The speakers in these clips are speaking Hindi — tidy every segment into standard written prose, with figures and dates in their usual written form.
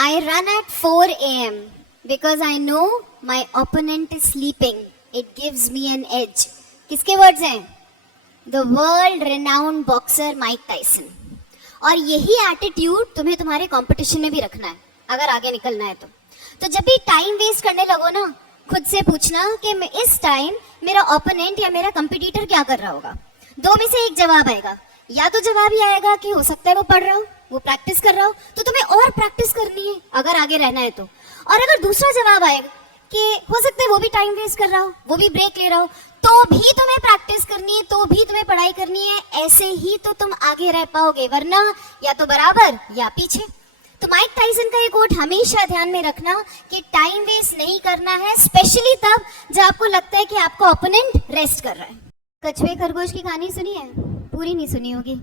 I run at 4 a.m. because I know my opponent is sleeping. It gives me an edge. किसके वर्ड्स हैं? The world renowned boxer Mike Tyson. और यही एटीट्यूड तुम्हें तुम्हारे कंपटीशन में भी रखना है अगर आगे निकलना है तो जब भी टाइम वेस्ट करने लगो ना, खुद से पूछना कि मैं इस टाइम मेरा ओपोनेंट या मेरा कंपटीटर क्या कर रहा होगा। दो में से एक जवाब आएगा, या तो जवाब ही आएगा कि हो सकता है वो पढ़ रहा हो, वो प्रैक्टिस कर रहा हो, तो तुम्हें और प्रैक्टिस करनी है अगर आगे रहना है तो। और अगर दूसरा जवाब आएगा कि हो सकता है वो भी टाइम वेस्ट कर रहा हो, वो भी ब्रेक ले रहा हो, तो भी तुम्हें प्रैक्टिस करनी है, तो भी तुम्हें पढ़ाई करनी है। ऐसे ही तो तुम आगे रह पाओगे, वरना या तो बराबर या पीछे। तो माइक टाइसन का ये कोट हमेशा ध्यान में रखना कि टाइम वेस्ट नहीं करना है, स्पेशली तब जब आपको लगता है कि आपका ओपोनेंट रेस्ट कर रहा है। कछुए खरगोश की कहानी सुनी है? पूरी नहीं सुनी होगी।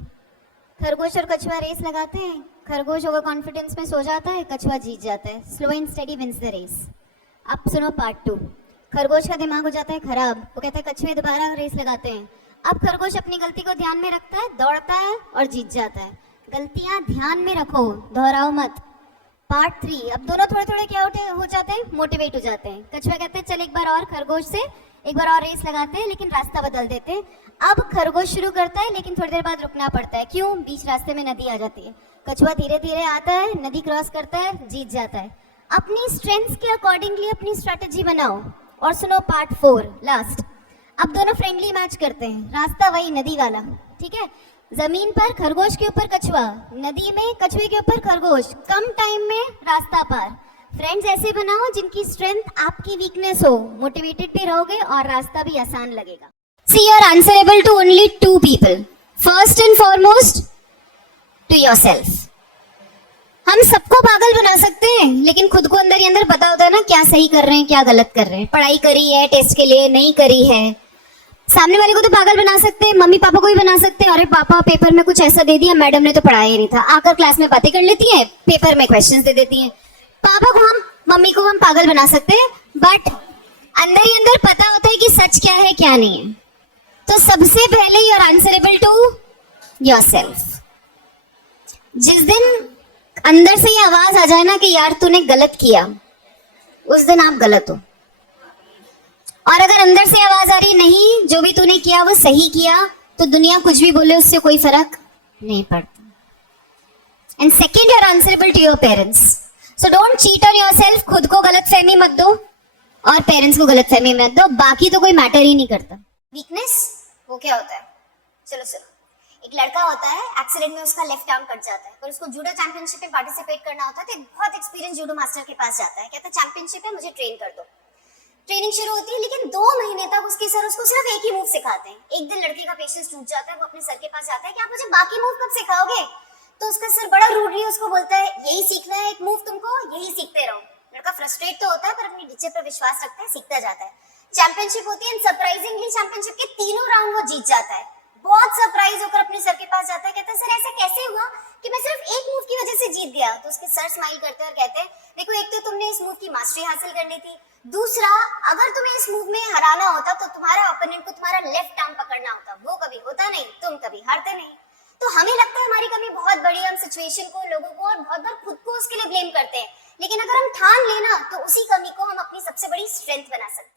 खरगोश और कछुआ रेस लगाते हैं, खरगोश ओवर कॉन्फिडेंस में सो जाता है, कछुआ जीत जाता है। Slow and steady wins the race. अब सुनो पार्ट 2। खरगोश का दिमाग हो जाता है खराब, वो कहता है कछुए दोबारा रेस लगाते हैं। अब खरगोश अपनी गलती को ध्यान में रखता है, दौड़ता है और जीत जाता है। गलतियां ध्यान में रखो, दोहराओ मत। पार्ट 3। अब दोनों थोड़े थोड़े क्या हो जाते हैं, मोटिवेट हो जाते हैं। कछुआ कहते हैं चल एक बार और खरगोश से एक बार और रेस लगाते हैं, लेकिन रास्ता बदल देते हैं। अब खरगोश शुरू करता है, लेकिन थोड़ी देर बाद रुकना पड़ता है। क्यों? बीच रास्ते में नदी आ जाती है। कछुआ धीरे धीरे आता है, नदी क्रॉस करता है, जीत जाता है। अपनी स्ट्रेंथ्स के अकॉर्डिंगली अपनी स्ट्रेटेजी बनाओ। और सुनो पार्ट 4 लास्ट। अब दोनों फ्रेंडली मैच करते हैं, रास्ता वही नदी वाला, ठीक है। जमीन पर खरगोश के ऊपर कछुआ, नदी में कछुए के ऊपर खरगोश, कम टाइम में रास्ता पार। फ्रेंड्स ऐसे बनाओ जिनकी स्ट्रेंथ आपकी वीकनेस हो, मोटिवेटेड भी रहोगे और रास्ता भी आसान लगेगा। See, you are answerable to only 2 people. First and foremost, to yourself. हम सबको पागल बना सकते हैं, लेकिन खुद को अंदर ही अंदर पता होता है ना क्या सही कर रहे हैं क्या गलत कर रहे हैं। पढ़ाई करी है टेस्ट के लिए, नहीं करी है। सामने वाले को तो पागल बना सकते हैं, मम्मी पापा को भी बना सकते हैं। अरे पापा पेपर में कुछ ऐसा दे दिया, मैडम ने तो पढ़ाया ही नहीं था। आकर क्लास में बातें कर लेती है, पेपर में क्वेश्चंस दे देती हैं। पापा को हम, मम्मी को हम पागल बना सकते हैं, बट अंदर ही अंदर पता होता है कि सच क्या है क्या नहीं है। तो सबसे पहले you are answerable to yourself. जिस दिन अंदर से ये आवाज आ जाए ना कि यार तूने गलत किया, उस दिन आप गलत हो। और अगर अंदर से आवाज आ रही नहीं जो भी तूने किया वो सही किया, तो दुनिया कुछ भी बोले उससे कोई फर्क नहीं पड़ता। And second, you are answerable to your parents. So don't cheat on yourself. खुद को गलतफहमी मत दो और पेरेंट्स को गलतफहमी मत दो, बाकी तो कोई मैटर ही नहीं करता। वीकनेस वो क्या होता है? चलो सुनो। एक लड़का होता है, एक्सीडेंट में उसका लेफ्ट आर्म कट जाता है, पर उसको जूडो चैंपियनशिप में पार्टिसिपेट करना होता है। तो एक बहुत एक्सपीरियंस जूडो मास्टर के पास जाता है, कहता है चैंपियनशिप है, मुझे ट्रेन कर दो। ट्रेनिंग शुरू होती है, लेकिन 2 महीने तक उसके सर उसको सिर्फ एक ही मूव सिखाते हैं। एक दिन लड़के का पेशेंस टूट जाता है, वो अपने सर के पास जाता है कि आप मुझे बाकी मूव कब सिखाओगे? तो उसका सर बड़ा रूडली उसको बोलता है यही सीखना है एक मूव तुमको, यही सीखते रहो। लड़का फ्रस्ट्रेट तो होता है, पर अपनी टीचर पर विश्वास रखता है, सीखता जाता है। चैंपियनशिप होती है, सरप्राइजिंगली चैंपियनशिप के 3 राउंड वो जीत जाता है। बहुत सरप्राइज होकर अपने सर के पास जाता है, कहता है सर ऐसे कैसे हुआ कि मैं सिर्फ एक मूव की वजह से जीत गया? तो उसके सर स्माइल करते हैं और कहते हैं देखो, एक तो तुमने इस मूव की मास्टरी हासिल कर ली थी, दूसरा अगर तुम्हें इस मूव में हराना होता तो तुम्हारा ओपोनेंट को तुम्हारा लेफ्ट आर्म पकड़ना होता, वो कभी होता नहीं, तुम कभी हारते नहीं। तो हमें लगता है हमारी कमी बहुत बड़ी, हम सिचुएशन को, लोगों को और बहुत बार खुद को उसके लिए ब्लेम करते हैं, लेकिन अगर हम ठान लेना तो उसी कमी को हम अपनी सबसे बड़ी स्ट्रेंथ बना सकते हैं।